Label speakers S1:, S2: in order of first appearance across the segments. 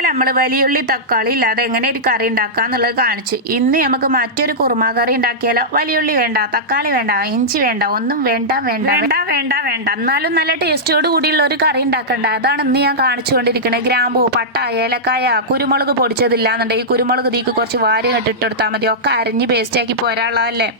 S1: ഇന്നലെ നമ്മൾ വലിയുള്ളി തക്കാളി ഇല്ലാതെ എങ്ങനെ ഒരു കറി ഉണ്ടാക്കാന്നുള്ളത് കാണിച്ചു. ഇന്ന് നമുക്ക് മറ്റൊരു കുറുമ കറി ഉണ്ടാക്കിയാലോ? വലിയുള്ളി വേണ്ട തക്കാളി വേണ്ട ഇഞ്ചി വേണ്ട ഒന്നും വേണ്ട വേണ്ട വേണ്ട വേണ്ട വേണ്ട എന്നാലും നല്ല ടേസ്റ്റോട് കൂടിയുള്ള ഒരു കറി ഉണ്ടാക്കണ്ട. അതാണ് ഇന്ന് ഞാൻ കാണിച്ചുകൊണ്ടിരിക്കുന്നത് ഗ്രാമ്പൂ പട്ട ഏലക്കായ കുരുമുളക് പൊടിച്ചതില്ലാന്നുണ്ടെങ്കിൽ കുരുമുളക് തീക്ക് കുറച്ച് വാരി കെട്ട് കൊടുത്താൽ മതി. ഒക്കെ അരിഞ്ഞ് പേസ്റ്റാക്കി പോരാനുള്ളതല്ലേ?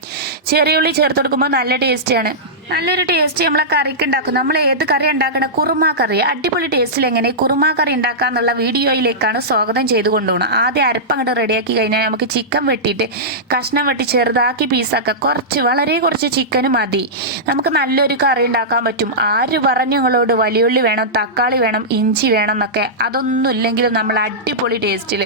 S1: ചെറിയുള്ളി ചേർത്ത് കൊടുക്കുമ്പോൾ നല്ല ടേസ്റ്റിയാണ് നല്ലൊരു ടേസ്റ്റ് നമ്മളെ കറിക്ക് ഉണ്ടാക്കും. നമ്മൾ ഏത് കറി ഉണ്ടാക്കണ? കുറുമ കറി. അടിപൊളി ടേസ്റ്റിൽ എങ്ങനെ? കുറുമ കറി ഉണ്ടാക്കാന്നുള്ള വീഡിയോയിലേക്കാണ് സ്വാഗതം ചെയ്ത് കൊണ്ടുപോകണം ആദ്യം അരപ്പ് അങ്ങോട്ട് റെഡിയാക്കി കഴിഞ്ഞാൽ നമുക്ക് ചിക്കൻ വെട്ടിയിട്ട് കഷ്ണം വെട്ടി ചെറുതാക്കി പീസാക്കുക കുറച്ച് വളരെ കുറച്ച് ചിക്കൻ മതി. നമുക്ക് നല്ലൊരു കറി ഉണ്ടാക്കാൻ പറ്റും. ആര് പറഞ്ഞു നിങ്ങളോട് വലിയുള്ളി വേണം തക്കാളി വേണം ഇഞ്ചി വേണം എന്നൊക്കെ? അതൊന്നും ഇല്ലെങ്കിലും നമ്മൾ അടിപൊളി ടേസ്റ്റിൽ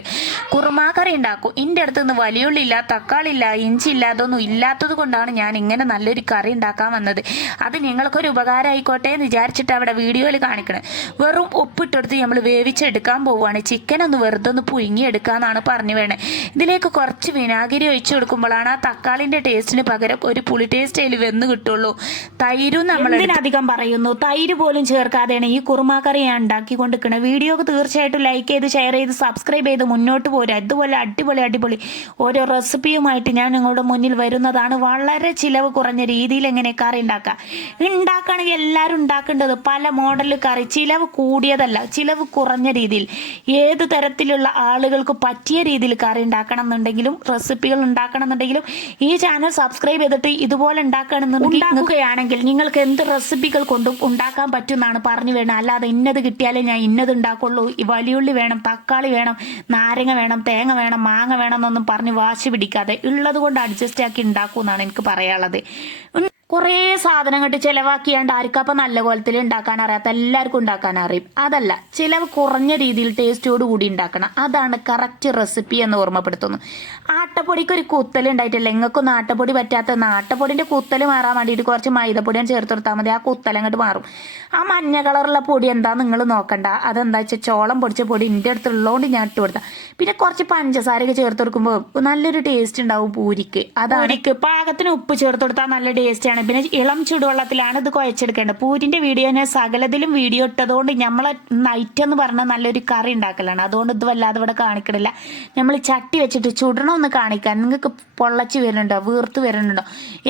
S1: കുറുമാ കറി ഉണ്ടാക്കും. എന്റെ അടുത്ത് നിന്ന് വലിയുള്ളി ഇല്ല തക്കാളി ഇല്ല ഇഞ്ചി ഇല്ല അതൊന്നും ഇല്ലാത്തത് കൊണ്ടാണ് ഞാൻ ഇങ്ങനെ നല്ലൊരു കറി ഉണ്ടാക്കാൻ വന്നത്. അത് നിങ്ങൾക്കൊരു ഉപകാരമായിക്കോട്ടെ എന്ന് വിചാരിച്ചിട്ട് അവിടെ വീഡിയോയിൽ കാണിക്കണം. വെറും ഉപ്പിട്ടെടുത്ത് നമ്മൾ വേവിച്ചെടുക്കാൻ പോവുകയാണ്. ചിക്കൻ ഒന്ന് വെറുതെ ഒന്ന് പുഴുങ്ങിയെടുക്കാന്നാണ് പറഞ്ഞു വേണേ. ഇതിലേക്ക് കുറച്ച് വിനാഗിരി ഒഴിച്ചു കൊടുക്കുമ്പോഴാണ് ആ തക്കാളിന്റെ ടേസ്റ്റിന് പകരം ഒരു പുളി ടേസ്റ്റ് അതിൽ വെന്ന് കിട്ടുള്ളൂ. തൈരും നമ്മൾ അധികം പറയുന്നു? തൈര് പോലും ചേർക്കാതെയാണ് ഈ കുറുമാ കറി ഞാൻ ഉണ്ടാക്കി കൊണ്ടിരിക്കുന്നത് വീഡിയോക്ക് തീർച്ചയായിട്ടും ലൈക്ക് ചെയ്ത് ഷെയർ ചെയ്ത് സബ്സ്ക്രൈബ് ചെയ്ത് മുന്നോട്ട് പോരാ ഇതുപോലെ അടിപൊളി അടിപൊളി ഓരോ റെസിപ്പിയുമായിട്ട് ഞാൻ നിങ്ങളുടെ മുന്നിൽ വരുന്നതാണ്. വളരെ ചിലവ് കുറഞ്ഞ രീതിയിൽ എങ്ങനെ കറി ഉണ്ടാക്കാം? ഉണ്ടാക്കുകയാണെങ്കിൽ എല്ലാവരും ഉണ്ടാക്കേണ്ടത് പല മോഡൽ കറി ചിലവ് കൂടിയതല്ല ചിലവ് കുറഞ്ഞ രീതിയിൽ. ഏത് തരത്തിലുള്ള ആളുകൾക്ക് പറ്റിയ രീതിയിൽ കറി ഉണ്ടാക്കണം എന്നുണ്ടെങ്കിലും റെസിപ്പികൾ ഉണ്ടാക്കണം എന്നുണ്ടെങ്കിലും ഈ ചാനൽ സബ്സ്ക്രൈബ് ചെയ്തിട്ട് ഇതുപോലെ ഉണ്ടാക്കണമെന്നുണ്ടെങ്കിൽ ഉണ്ടാക്കുകയാണെങ്കിൽ നിങ്ങൾക്ക് എന്ത് റെസിപ്പികൾ കൊണ്ടും ഉണ്ടാക്കാൻ പറ്റുമെന്നാണ് പറഞ്ഞു വേണം അല്ലാതെ ഇന്നത് കിട്ടിയാലേ ഞാൻ ഇന്നത് ഉണ്ടാക്കുള്ളൂ. വലിയുള്ളി വേണം തക്കാളി വേണം നാരങ്ങ വേണം തേങ്ങ വേണം മാങ്ങ വേണം എന്നൊന്നും പറഞ്ഞ് വാശി പിടിക്കാതെ ഉള്ളത് കൊണ്ട് അഡ്ജസ്റ്റ് ആക്കി ഉണ്ടാക്കുമെന്നാണ് എനിക്ക് പറയാനുള്ളത്. കുറേ സാധനം കണ്ട് ചിലവാക്കിയാണ്ട് ആർക്കപ്പം നല്ല കോലത്തിൽ ഉണ്ടാക്കാൻ അറിയാത്ത എല്ലാവർക്കും ഉണ്ടാക്കാൻ അറിയും. അതല്ല ചിലവ് കുറഞ്ഞ രീതിയിൽ ടേസ്റ്റോട് കൂടി ഉണ്ടാക്കണം. അതാണ് കറക്റ്റ് റെസിപ്പി എന്ന് ഓർമ്മപ്പെടുത്തുന്നു. ആട്ടപ്പൊടിക്ക് ഒരു കുത്തൽ ഉണ്ടായിട്ടില്ല. എങ്ങൾക്കൊന്നും ആട്ടപ്പൊടി പറ്റാത്ത ആട്ടപ്പൊടിന്റെ കുത്തൽ മാറാൻ വേണ്ടിയിട്ട് കുറച്ച് മൈദപ്പൊടിയാണ് ചേർത്ത് കൊടുത്താൽ മതി. ആ കുത്തൽ അങ്ങോട്ട് മാറും. ആ മഞ്ഞ കളറുള്ള പൊടി എന്താ നിങ്ങൾ നോക്കണ്ട. അതെന്താ വെച്ചാൽ ചോളം പൊടിച്ച പൊടി എന്റെ അടുത്തുള്ളതുകൊണ്ട് ഞാൻ ഇട്ട് കൊടുത്താൽ പിന്നെ കുറച്ച് പഞ്ചസാരയൊക്കെ ചേർത്ത് കൊടുക്കുമ്പോൾ നല്ലൊരു ടേസ്റ്റ് ഉണ്ടാവും പൂരിക്ക്. അതാണ് പാകത്തിന് ഉപ്പ് ചേർത്ത് കൊടുത്താൽ നല്ല ടേസ്റ്റാണ് പിന്നെ ഇളം ചൂടുവെള്ളത്തിലാണ് ഇത് കുഴച്ചെടുക്കേണ്ടത്. പൂരിന്റെ വീഡിയോ ഞാൻ സകലത്തിലും വീഡിയോ ഇട്ടതുകൊണ്ട് നമ്മളെ നൈറ്റ് എന്ന് പറഞ്ഞാൽ നല്ലൊരു കറി ഉണ്ടാക്കലാണ് അതുകൊണ്ട് ഇത് വല്ലാതെ ഇവിടെ കാണിക്കണില്ല. നമ്മൾ ചട്ടി വെച്ചിട്ട് ചുടണമെന്ന് കാണിക്കാൻ നിങ്ങൾക്ക് പൊള്ളച്ച് വരുന്നുണ്ടോ? വീർത്ത് വരുന്നുണ്ടോ?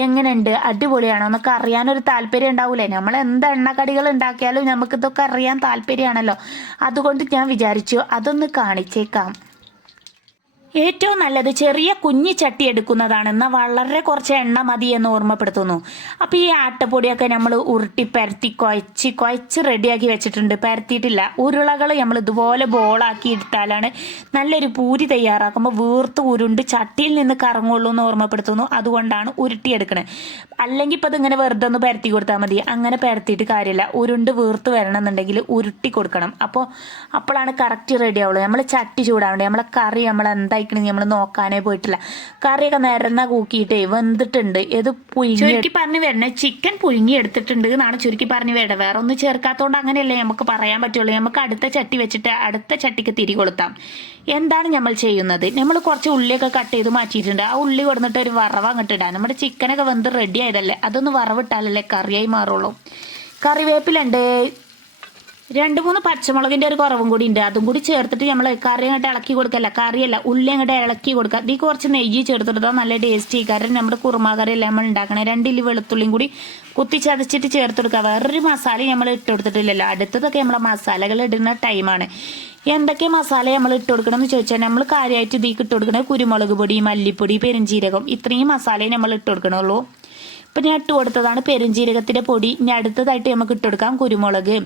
S1: എങ്ങനെയുണ്ട്? അടിപൊളിയാണോ? എന്നൊക്കെ അറിയാനൊരു താല്പര്യം ഉണ്ടാവൂലേ? നമ്മൾ എന്ത് എണ്ണക്കടികൾ ഉണ്ടാക്കിയാലും നമുക്കിതൊക്കെ അറിയാൻ താല്പര്യമാണല്ലോ. അതുകൊണ്ട് ഞാൻ വിചാരിച്ചു അതൊന്ന് കാണിച്ചേക്കാം. ഏറ്റവും നല്ലത് ചെറിയ കുഞ്ഞി ചട്ടി എടുക്കുന്നതാണ്. എന്നാൽ വളരെ കുറച്ച് എണ്ണ മതി എന്ന് ഓർമ്മപ്പെടുത്തുന്നു. അപ്പോൾ ഈ ആട്ടപ്പൊടിയൊക്കെ നമ്മൾ ഉരുട്ടി പരത്തി കുഴച്ച് കുഴച്ച് റെഡിയാക്കി വെച്ചിട്ടുണ്ട്. പരത്തിയിട്ടില്ല. ഉരുളകൾ നമ്മൾ ഇതുപോലെ ബോളാക്കി എടുത്താലാണ് നല്ലൊരു പൂരി തയ്യാറാക്കുമ്പോൾ വീർത്ത് ഉരുണ്ട് ചട്ടിയിൽ നിന്ന് കറങ്ങുള്ളൂ എന്ന് ഓർമ്മപ്പെടുത്തുന്നു. അതുകൊണ്ടാണ് ഉരുട്ടിയെടുക്കണത് അല്ലെങ്കിൽ ഇപ്പോൾ ഇതിങ്ങനെ വെറുതെ ഒന്ന് പരത്തി കൊടുത്താൽ മതി. അങ്ങനെ പരത്തിയിട്ട് കാര്യമില്ല ഉരുണ്ട് വീർത്ത് വരണം എന്നുണ്ടെങ്കിൽ ഉരുട്ടി കൊടുക്കണം. അപ്പോൾ അപ്പോഴാണ് കറക്റ്റ് റെഡി ആവുള്ളൂ. നമ്മൾ ചട്ടി ചൂടാവേണ്ടത് നമ്മളെ കറി നമ്മൾ എന്തായിക്കണെന്ന് നമ്മൾ നോക്കാനേ പോയിട്ടില്ല. കറിയൊക്കെ നിരന്ന കൂക്കിയിട്ടേ വെന്തിട്ടുണ്ട്. ഇത് ചുരുക്കി പറഞ്ഞു വരണേ ചിക്കൻ പുഴുങ്ങി എടുത്തിട്ടുണ്ട് എന്നാണ് ചുരുക്കി പറഞ്ഞു വരണത് വേറെ ഒന്നും ചേർക്കാത്തതുകൊണ്ട് അങ്ങനെയല്ലേ നമുക്ക് പറയാൻ പറ്റുള്ളൂ. നമുക്ക് അടുത്ത ചട്ടി വെച്ചിട്ട് അടുത്ത ചട്ടിക്ക് തിരി കൊളുത്താം. എന്താണ് നമ്മൾ ചെയ്യുന്നത്? നമ്മൾ കുറച്ച് ഉള്ളിയൊക്കെ കട്ട് ചെയ്ത് മാറ്റിയിട്ടുണ്ട്. ആ ഉള്ളി കൊടുത്തിട്ട് ഒരു വറവ് അങ്ങോട്ട് ഇടാം. നമ്മുടെ ചിക്കനൊക്കെ വെന്ത് റെഡി ആയതല്ലേ? അതൊന്ന് വറവിട്ടാലല്ലേ കറിയായി മാറുള്ളൂ. കറിവേപ്പിലുണ്ട് രണ്ട് മൂന്ന് പച്ചമുളകിന്റെ ഒരു കുറവും കൂടി ഉണ്ട്. അതും കൂടി ചേർത്തിട്ട് നമ്മൾ കറി അങ്ങോട്ട് ഇളക്കി കൊടുക്കല്ല? കറിയല്ല ഉള്ളി അങ്ങോട്ട് ഇളക്കി കൊടുക്കുക. ഇതിൽ കുറച്ച് നെയ്യ് ചേർത്തിട്ട് നല്ല ടേസ്റ്റി കാരണം നമ്മുടെ കുറുമാകറിയല്ല നമ്മൾ ഉണ്ടാക്കണേ. രണ്ടിൽ വെളുത്തുള്ളിയും കൂടി കുത്തി ചതച്ചിട്ട് ചേർത്ത് കൊടുക്കുക. വേറൊരു മസാല നമ്മൾ ഇട്ട് കൊടുത്തിട്ടില്ലല്ലോ. അടുത്തതൊക്കെ നമ്മളെ മസാലകൾ ഇടുന്ന ടൈമാണ് എന്തൊക്കെ മസാല നമ്മൾ ഇട്ട് കൊടുക്കണം എന്ന് ചോദിച്ചാൽ നമ്മൾ കാര്യമായിട്ട് ഇതിൽ ഇട്ട് കൊടുക്കണത് കുരുമുളക് പൊടി മല്ലിപ്പൊടി പെരുംജീരകം ഇത്രയും മസാലയെ നമ്മൾ ഇട്ട് കൊടുക്കണുള്ളൂ. ഇപ്പം ഞാൻ ഇട്ട് കൊടുത്തതാണ് പെരുംജീരകത്തിന്റെ പൊടി. ഇനി അടുത്തതായിട്ട് നമുക്ക് ഇട്ടുകൊടുക്കാം കുരുമുളക്.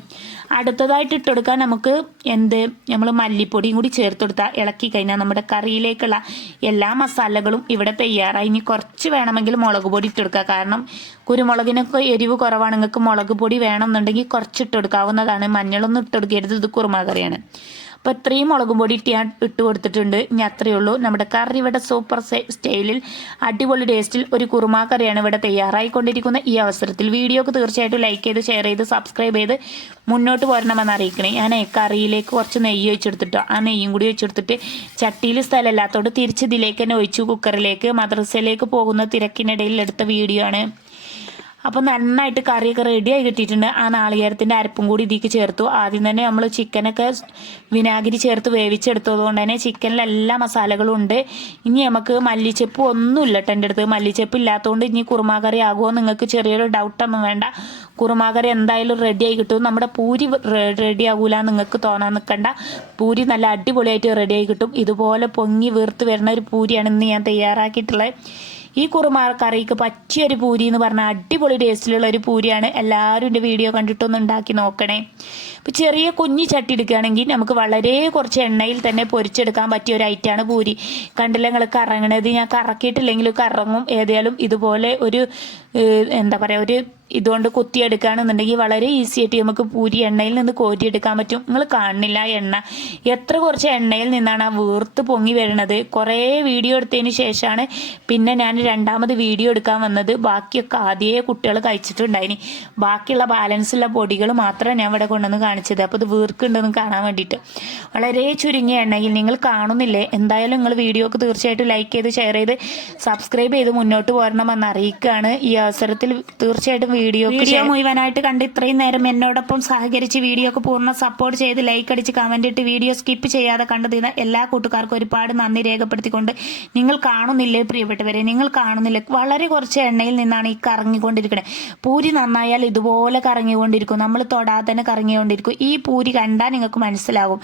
S1: അടുത്തതായിട്ട് ഇട്ടുകൊടുക്കാൻ നമുക്ക് എന്ത്? നമ്മൾ മല്ലിപ്പൊടിയും കൂടി ചേർത്ത് കൊടുത്താൽ ഇളക്കി കഴിഞ്ഞാൽ നമ്മുടെ കറിയിലേക്കുള്ള എല്ലാ മസാലകളും ഇവിടെ തയ്യാറായി. ഇനി കുറച്ച് വേണമെങ്കിൽ മുളക് പൊടി ഇട്ടുകൊടുക്കുക കാരണം കുരുമുളകിനൊക്കെ എരിവ് കുറവാണ്. നിങ്ങൾക്ക് മുളക് പൊടി വേണമെന്നുണ്ടെങ്കിൽ കുറച്ച് ഇട്ടുകൊടുക്കാവുന്നതാണ്. മഞ്ഞളൊന്നും ഇട്ടുകൊടുക്കരുത്. ഇത് കുറുമാ കറിയാണ്. അപ്പോൾ ഇത്രയും മുളകും പൊടി ഇട്ട് ഞാൻ ഇട്ട് കൊടുത്തിട്ടുണ്ട്. ഇനി അത്രയേ ഉള്ളൂ. നമ്മുടെ കറി ഇവിടെ സൂപ്പർ സ്റ്റൈലിൽ അടിപൊളി ടേസ്റ്റിൽ ഒരു കുറുമാ കറിയാണ് ഇവിടെ തയ്യാറായിക്കൊണ്ടിരിക്കുന്ന ഈ അവസരത്തിൽ വീഡിയോക്ക് തീർച്ചയായിട്ടും ലൈക്ക് ചെയ്ത് ഷെയർ ചെയ്ത് സബ്സ്ക്രൈബ് ചെയ്ത് മുന്നോട്ട് പോരണമെന്ന് അറിയിക്കണേ. ഞാൻ കറിയിലേക്ക് കുറച്ച് നെയ്യ് ഒഴിച്ചെടുത്തിട്ടോ. ആ നെയ്യും കൂടി ഒഴിച്ചെടുത്തിട്ട് ചട്ടിയിൽ സ്ഥലമില്ലാത്തതുകൊണ്ട് തിരിച്ച് ഇതിലേക്ക് തന്നെ ഒഴിച്ചു കുക്കറിലേക്ക് മദ്രസയിലേക്ക് പോകുന്ന തിരക്കിനിടയിൽ എടുത്ത വീഡിയോ ആണ്. അപ്പോൾ നന്നായിട്ട് കറിയൊക്കെ റെഡിയായി കിട്ടിയിട്ടുണ്ട്. ആ നാളികേരത്തിന്റെ അരപ്പും കൂടി ഇതിലേക്ക് ചേർത്തു. ആദ്യം തന്നെ നമ്മൾ ചിക്കനൊക്കെ വിനാഗിരി ചേർത്ത് വേവിച്ചെടുത്തത് കൊണ്ട് തന്നെ ചിക്കനിൽ എല്ലാ മസാലകളും ഉണ്ട്. ഇനി നമുക്ക് മല്ലിച്ചെപ്പ് ഒന്നുമില്ല കേട്ടോ എന്റെ അടുത്ത്. മല്ലിച്ചെപ്പ് ഇല്ലാത്തതുകൊണ്ട് ഇനി കുറുമാക്കറി ആകുമോ നിങ്ങൾക്ക് ചെറിയൊരു ഡൗട്ടൊന്നും വേണ്ട. കുറുമാക്കറി എന്തായാലും റെഡിയായി കിട്ടും. നമ്മുടെ പൂരി റെഡി ആകൂല നിങ്ങൾക്ക് തോന്നാൻ നിൽക്കണ്ട പൂരി നല്ല അടിപൊളിയായിട്ട് റെഡിയായി കിട്ടും. ഇതുപോലെ പൊങ്ങി വീർത്ത് വരുന്ന ഒരു പൂരിയാണ് ഇന്ന് ഞാൻ തയ്യാറാക്കിയിട്ടുള്ളത്. ഈ കുറുമാക്കറിക്ക് പച്ചയൊരു പൂരി എന്ന് പറഞ്ഞാൽ അടിപൊളി ടേസ്റ്റിലുള്ള ഒരു പൂരിയാണ് എല്ലാവരും എന്റെ വീഡിയോ കണ്ടിട്ടൊന്ന് ഉണ്ടാക്കി നോക്കണേ. ഇപ്പം ചെറിയ കുഞ്ഞി ചട്ടി എടുക്കുകയാണെങ്കിൽ നമുക്ക് വളരെ കുറച്ച് എണ്ണയിൽ തന്നെ പൊരിച്ചെടുക്കാൻ പറ്റിയ ഒരു ഐറ്റമാണ് പൂരി. കണ്ടില്ല നിങ്ങൾ കറങ്ങണത്? ഞാൻ കറക്കിയിട്ടില്ലെങ്കിലും കറങ്ങും. ഏതായാലും ഇതുപോലെ ഒരു എന്താ പറയുക ഒരു ഇതുകൊണ്ട് കുത്തിയെടുക്കുകയാണെന്നുണ്ടെങ്കിൽ വളരെ ഈസി ആയിട്ട് നമുക്ക് പൂരി എണ്ണയിൽ നിന്ന് കോരിയെടുക്കാൻ പറ്റും. നിങ്ങൾ കാണുന്നില്ല എണ്ണ. എത്ര കുറച്ച് എണ്ണയിൽ നിന്നാണ് ആ വീർത്ത് പൊങ്ങി വരുന്നത്. കുറേ വീഡിയോ എടുത്തതിന് ശേഷമാണ് പിന്നെ ഞാൻ രണ്ടാമത് വീഡിയോ എടുക്കാൻ വന്നത്. ബാക്കിയൊക്കെ ആദ്യമേ കുട്ടികൾ കഴിച്ചിട്ടുണ്ടായിനി. ബാക്കിയുള്ള ബാലൻസ് ഉള്ള പൊടികൾ മാത്രമാണ് ഞാൻ ഇവിടെ കൊണ്ടുവന്ന് കാണിച്ചത്. അപ്പോൾ ഇത് വീർക്കുണ്ടെന്ന് കാണാൻ വേണ്ടിയിട്ട്. വളരെ ചുരുങ്ങിയ എണ്ണയിൽ നിങ്ങൾ കാണുന്നില്ലേ? എന്തായാലും നിങ്ങൾ വീഡിയോക്ക് തീർച്ചയായിട്ടും ലൈക്ക് ചെയ്ത് ഷെയർ ചെയ്ത് സബ്സ്ക്രൈബ് ചെയ്ത് മുന്നോട്ട് പോരണമെന്ന് അറിയിക്കുകയാണ് ഈ അവസരത്തിൽ തീർച്ചയായിട്ടും വീഡിയോ വീഡിയോ മുഴുവനായിട്ട് കണ്ട് ഇത്രയും നേരം എന്നോടൊപ്പം സഹകരിച്ച് വീഡിയോ ഒക്കെ പൂർണ സപ്പോർട്ട് ചെയ്ത് ലൈക്ക് അടിച്ച് കമന്റ് ഇട്ട് വീഡിയോ സ്കിപ്പ് ചെയ്യാതെ കണ്ടതിന് എല്ലാ കൂട്ടുകാർക്കും ഒരുപാട് നന്ദി രേഖപ്പെടുത്തിക്കൊണ്ട് നിങ്ങൾ കാണുന്നില്ലേ പ്രിയപ്പെട്ടവരെ? നിങ്ങൾ കാണുന്നില്ല? വളരെ കുറച്ച് എണ്ണയിൽ നിന്നാണ് ഈ കറങ്ങിക്കൊണ്ടിരിക്കുന്നത് പൂരി നന്നായാൽ ഇതുപോലെ കറങ്ങിക്കൊണ്ടിരിക്കും. നമ്മൾ തൊടാതെ തന്നെ കറങ്ങിക്കൊണ്ടിരിക്കും. ഈ പൂരി കണ്ടാൽ നിങ്ങൾക്ക് മനസ്സിലാകും.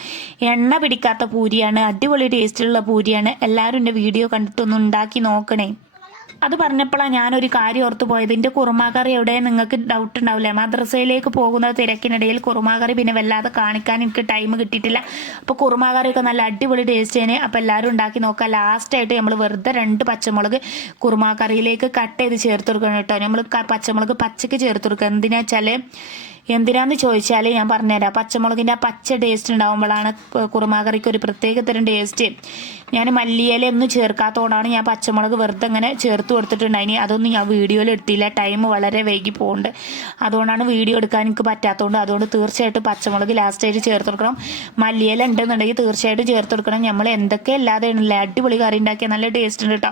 S1: എണ്ണ പിടിക്കാത്ത പൂരിയാണ് അടിപൊളി ടേസ്റ്റിലുള്ള പൂരിയാണ്. എല്ലാവരും എന്റെ വീഡിയോ കണ്ടിട്ടൊന്ന് ഉണ്ടാക്കി നോക്കണേ. അത് പറഞ്ഞപ്പോഴാണ് ഞാനൊരു കാര്യം ഓർത്തു പോയത്. എന്റെ കുറുമാക്കറി എവിടെ? നിങ്ങൾക്ക് ഡൗട്ട് ഉണ്ടാവില്ലേ? മദ്രസയിലേക്ക് പോകുന്ന തിരക്കിനിടയിൽ കുറുമാക്കറി പിന്നെ വല്ലാതെ കാണിക്കാൻ എനിക്ക് ടൈം കിട്ടിയിട്ടില്ല. അപ്പോൾ കുറുമാക്കറിയൊക്കെ നല്ല അടിപൊളി ടേസ്റ്റ് തന്നെ അപ്പോൾ എല്ലാവരും ഉണ്ടാക്കി നോക്കുക ലാസ്റ്റായിട്ട് നമ്മൾ വെറുതെ രണ്ട് പച്ചമുളക് കുറുമാക്കറിയിലേക്ക് കട്ട് ചെയ്ത് ചേർത്ത് കൊടുക്കണം കേട്ടോ. നമ്മൾ പച്ചമുളക് പച്ചയ്ക്ക് ചേർത്ത് കൊടുക്കുക. എന്തിനാ വെച്ചാൽ എന്തിനാന്ന് ചോദിച്ചാൽ ഞാൻ പറഞ്ഞുതരാം. പച്ചമുളകിന്റെ ആ പച്ച ടേസ്റ്റ് ഉണ്ടാകുമ്പോഴാണ് കുറുമാക്കറിക്ക് ഒരു പ്രത്യേക തരം ടേസ്റ്റ് ഞാൻ മല്ലിയില ഒന്നും ചേർക്കാത്തതുകൊണ്ടാണ് ഞാൻ പച്ചമുളക് വെറുതെ അങ്ങനെ ചേർത്ത് കൊടുത്തിട്ടുണ്ടായിനി അതൊന്നും ഞാൻ വീഡിയോയിൽ എടുത്തില്ല. ടൈം വളരെ വൈകി പോകുന്നുണ്ട് അതുകൊണ്ടാണ് വീഡിയോ എടുക്കാൻ എനിക്ക് പറ്റാത്തതുകൊണ്ട് അതുകൊണ്ട് തീർച്ചയായിട്ടും പച്ചമുളക് ലാസ്റ്റായിട്ട് ചേർത്ത് കൊടുക്കണം. മല്ലിയില ഉണ്ടെന്നുണ്ടെങ്കിൽ തീർച്ചയായിട്ടും ചേർത്ത് കൊടുക്കണം. നമ്മൾ എന്തൊക്കെ അല്ലാതെ ഉണ്ടല്ലേ അടിപൊളി കറി ഉണ്ടാക്കിയ നല്ല ടേസ്റ്റ് ഉണ്ട് കേട്ടോ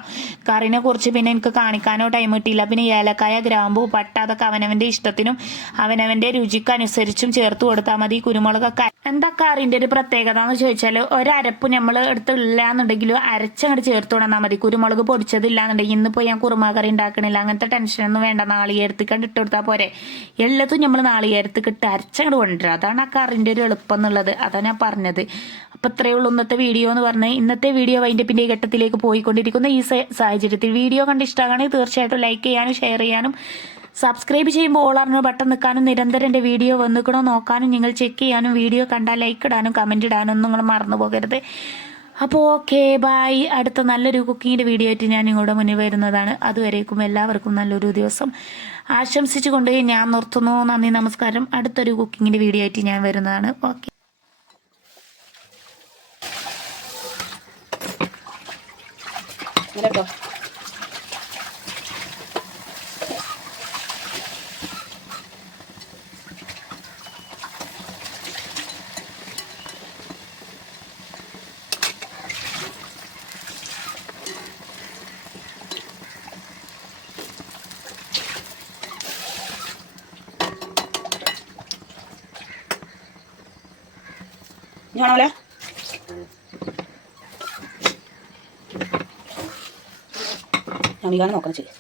S1: കറിനെ കുറിച്ച് പിന്നെ എനിക്ക് കാണിക്കാനോ ടൈം കിട്ടിയില്ല. പിന്നെ ഏലക്കായ ഗ്രാമ്പു പട്ട അതൊക്കെ അവനവന്റെ ഇഷ്ടത്തിനും അവനവന്റെ രുചിക്കനുസരിച്ചും ചേർത്ത് കൊടുത്താൽ മതി. കുരുമുളകൊക്കെ എന്താ കറിന്റെ ഒരു പ്രത്യേകത എന്ന് ചോദിച്ചാൽ ഒരരപ്പ് നമ്മൾ എടുത്തില്ല എന്നുണ്ടെങ്കിലും അരച്ചങ്ങോട്ട് ചേർത്ത് കൊടുത്താൽ മതി. കുരുമുളക് പൊടിച്ചതില്ല എന്നുണ്ടെങ്കിൽ ഇന്നിപ്പോൾ ഞാൻ കുറുമാ കറി ഉണ്ടാക്കണില്ല. അങ്ങനത്തെ ടെൻഷനൊന്നും വേണ്ട. നാളികേരത്തിൽ കണ്ട് ഇട്ട് കൊടുത്താൽ പോരെ. എല്ലാത്തും നമ്മൾ നാളികേരത്തിൽ ഇട്ട് അരച്ചങ്ങോട്ട് കൊണ്ടുവരിക. അതാണ് ആ കറിന്റെ ഒരു എളുപ്പം എന്നുള്ളത്. അതാണ് ഞാൻ പറഞ്ഞത്. അപ്പം ഇത്രയേ ഉള്ളൂ ഇന്നത്തെ വീഡിയോ എന്ന് പറഞ്ഞാൽ ഇന്നത്തെ വീഡിയോ വൈൻഡപ്പിന്റെ ഘട്ടത്തിലേക്ക് പോയിക്കൊണ്ടിരിക്കുന്ന ഈ സാഹചര്യത്തിൽ വീഡിയോ കണ്ട് ഇഷ്ടമാണെങ്കിൽ തീർച്ചയായിട്ടും ലൈക്ക് ചെയ്യാനും ഷെയർ ചെയ്യാനും സബ്സ്ക്രൈബ് ചെയ്യുമ്പോൾ ഓൾ അറിഞ്ഞ ബട്ടൺ നിൽക്കാനും നിരന്തരം എന്റെ വീഡിയോ വന്നിക്കണോ നോക്കാനും നിങ്ങൾ ചെക്ക് ചെയ്യാനും വീഡിയോ കണ്ടാൽ ലൈക്ക് ഇടാനും കമന്റ് ഇടാനും ഒന്നും നിങ്ങൾ മറന്നു പോകരുത്. അപ്പോൾ ഓക്കെ ബായ് അടുത്ത നല്ലൊരു കുക്കിങ്ങിന്റെ വീഡിയോ ആയിട്ട് ഞാൻ നിങ്ങളുടെ മുന്നിൽ വരുന്നതാണ്. അതുവരേക്കും എല്ലാവർക്കും നല്ലൊരു ദിവസം ആശംസിച്ചുകൊണ്ട് ഞാൻ നിർത്തുന്നു. നന്ദി നമസ്കാരം. അടുത്തൊരു കുക്കിങ്ങിന്റെ വീഡിയോ ആയിട്ട് ഞാൻ വരുന്നതാണ്. ഓക്കെ.
S2: ഇങ്ങനെ വേണമല്ലേ ഞാൻ മീകാനെ നോക്കണം ചെയ്യും